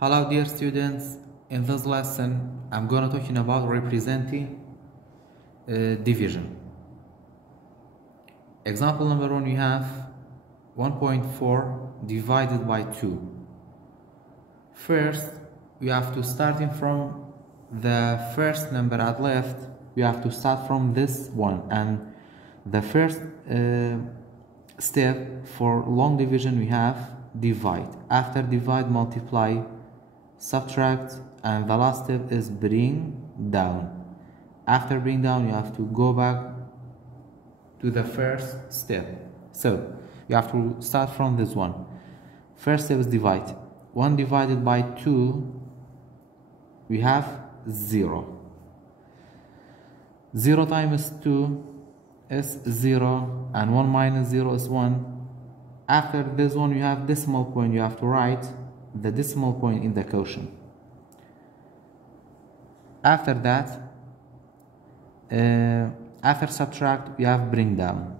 Hello dear students, in this lesson I'm going to talking about representing division. Example number 1, we have 1.4 divided by 2. First, we have to starting from the first number at left, we have to start from this one, and the first step for long division we have divide. After divide, multiply, subtract, and the last step is bring down. After bring down, you have to go back to the first step. So you have to start from this one. First step is divide. 1 divided by 2, we have 0. 0 times 2 is 0, and 1 minus 0 is 1. After this one, you have decimal point. You have to write the decimal point in the quotient. After that, after subtract, we have bring down.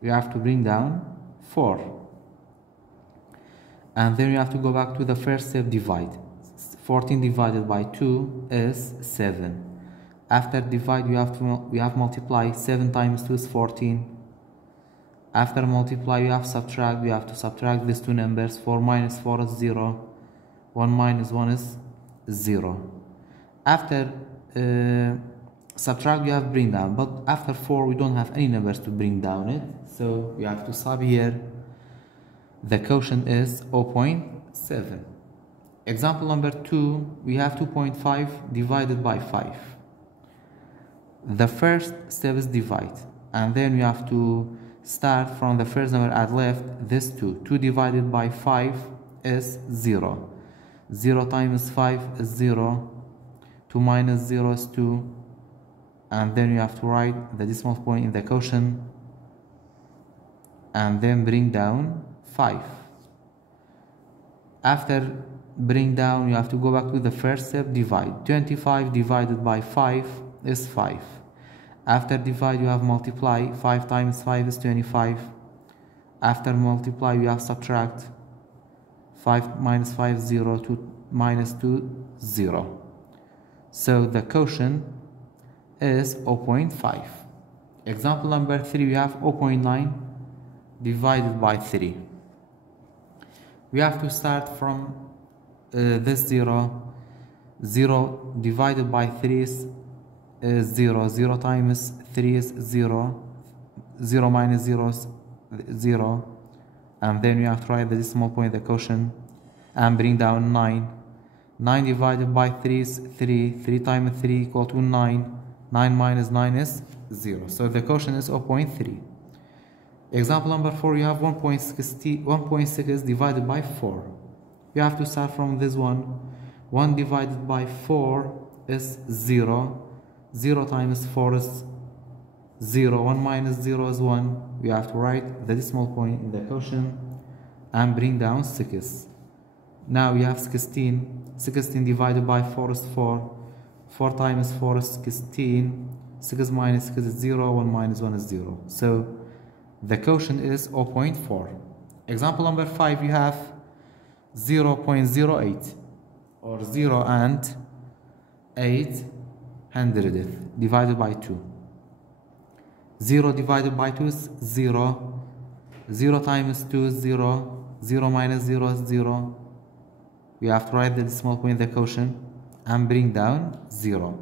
We have to bring down 4. And then you have to go back to the first step, divide. 14 divided by 2 is 7. After divide, we have multiply. 7 times 2 is 14. After multiply, we have subtract. We have to subtract these two numbers. 4 minus 4 is 0. 1 minus 1 is 0. After subtract, we have bring down. But after 4, we don't have any numbers to bring down it. So we have to sub here. The quotient is 0.7. Example number 2, we have 2.5 divided by 5. The first step is divide. And then we have to start from the first number at left, this 2. 2 divided by 5 is 0. 0 times 5 is 0. 2 minus 0 is 2. And then you have to write the decimal point in the quotient. And then bring down 5. After bring down, you have to go back to the first step, divide. 25 divided by 5 is 5. After divide, you have multiply. 5 times 5 is 25. After multiply, you have subtract. 5 minus 5 is 0. 2 minus 2 0. So the quotient is 0.5. Example number 3, we have 0.9 divided by 3. We have to start from this 0. 0 divided by 3 is 0. 0 times 3 is 0. 0 minus 0 is 0. And then we have to write the decimal point in the quotient and bring down 9. 9 divided by 3 is 3. 3 times 3 equal to 9. 9 minus 9 is 0. So the quotient is 0.3. Example number 4, you have 1.6 divided by 4. You have to start from this one. 1 divided by 4 is 0. 0 times 4 is 0. 1 minus 0 is 1. We have to write the decimal point in the quotient and bring down 6. Now we have 16. 16 divided by 4 is 4. 4 times 4 is 16. 6 minus 6 is 0. 1 minus 1 is 0. So the quotient is 0.4. Example number 5, you have 0.08 or 0 and 8 hundredths divided by 2. 0 divided by 2 is 0. 0 times 2 is 0. 0 minus 0 is 0. We have to write the decimal point in the quotient and bring down 0.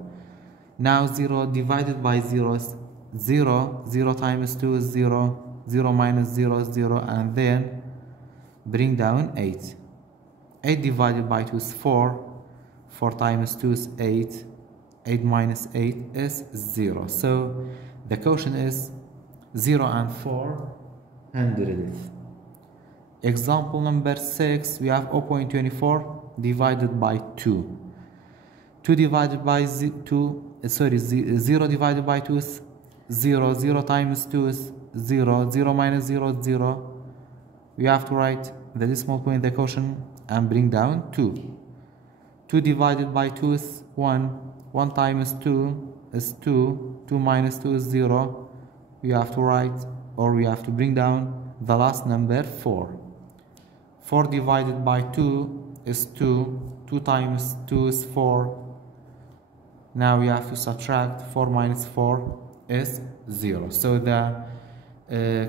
Now 0 divided by 0 is 0. 0 times 2 is 0. 0 minus 0 is 0. And then bring down 8. 8 divided by 2 is 4. 4 times 2 is 8. 8 minus 8 is 0. So the quotient is 0 and 4 hundredths. Example number 6, we have 0.24 divided by 2. 2 divided by 2, 0 divided by 2 is 0. 0 times 2 is 0. 0 minus 0 is 0. We have to write the decimal point in the quotient and bring down 2. 2 divided by 2 is 1. 1 times 2 is 2. 2 minus 2 is 0. We have to write, or we have to bring down the last number 4. 4 divided by 2 is 2. 2 times 2 is 4. Now we have to subtract 4 minus 4 is 0. So the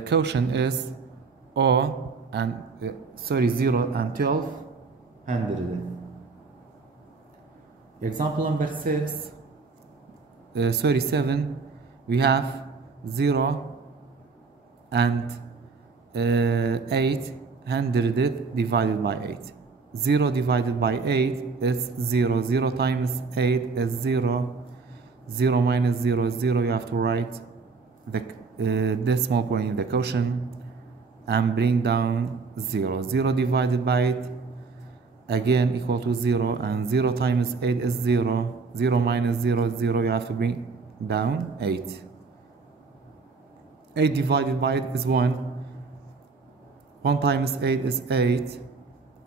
quotient is 0 and 12 hundredths. Example number 7, we have 0 and 8 hundredths divided by 8. 0 divided by 8 is 0. 0 times 8 is 0. 0 minus 0 is 0. You have to write the decimal point in the quotient and bring down 0. 0 divided by 8 again equal to 0, and 0 times 8 is 0. 0 minus 0 is 0. You have to bring down 8. 8 divided by 8 is 1. 1 times 8 is 8.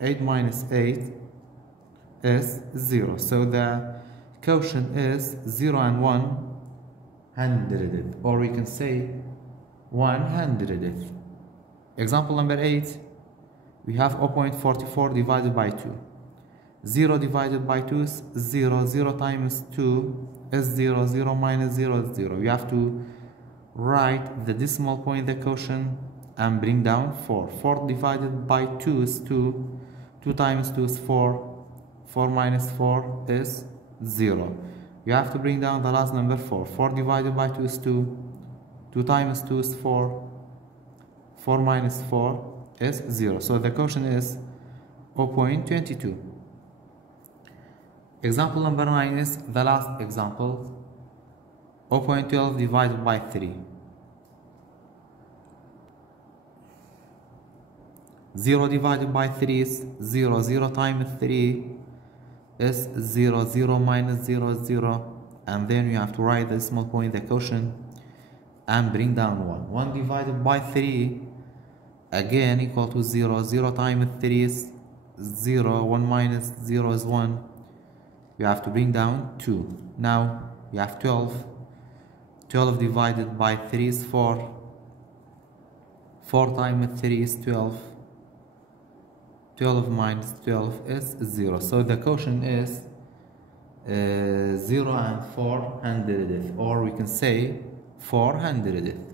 8 minus 8 is 0. So the quotient is 0 and 1 hundredth, or we can say 1 hundredth. Example number 8, we have 0.44 divided by 2. 0 divided by 2 is 0. 0 times 2 is 0. 0 minus 0 is 0. You have to write the decimal point in the quotient and bring down 4. 4 divided by 2 is 2. 2 times 2 is 4. 4 minus 4 is 0. You have to bring down the last number 4. 4 divided by 2 is 2. 2 times 2 is 4. 4 minus 4 is 0. So the quotient is 0.22. Example number 9 is the last example. 0.12 divided by 3. 0 divided by 3 is 0. 0 times 3 is 0. 0 minus 0 is 0. And then you have to write the decimal point in the quotient and bring down 1. 1 divided by 3 again equal to 0. 0 times 3 is 0. 1 minus 0 is 1. You have to bring down 2. Now you have 12. 12 divided by 3 is 4. 4 times 3 is 12. 12 minus 12 is 0. So the quotient is 0 and 4 hundredths, or we can say 4 hundredths.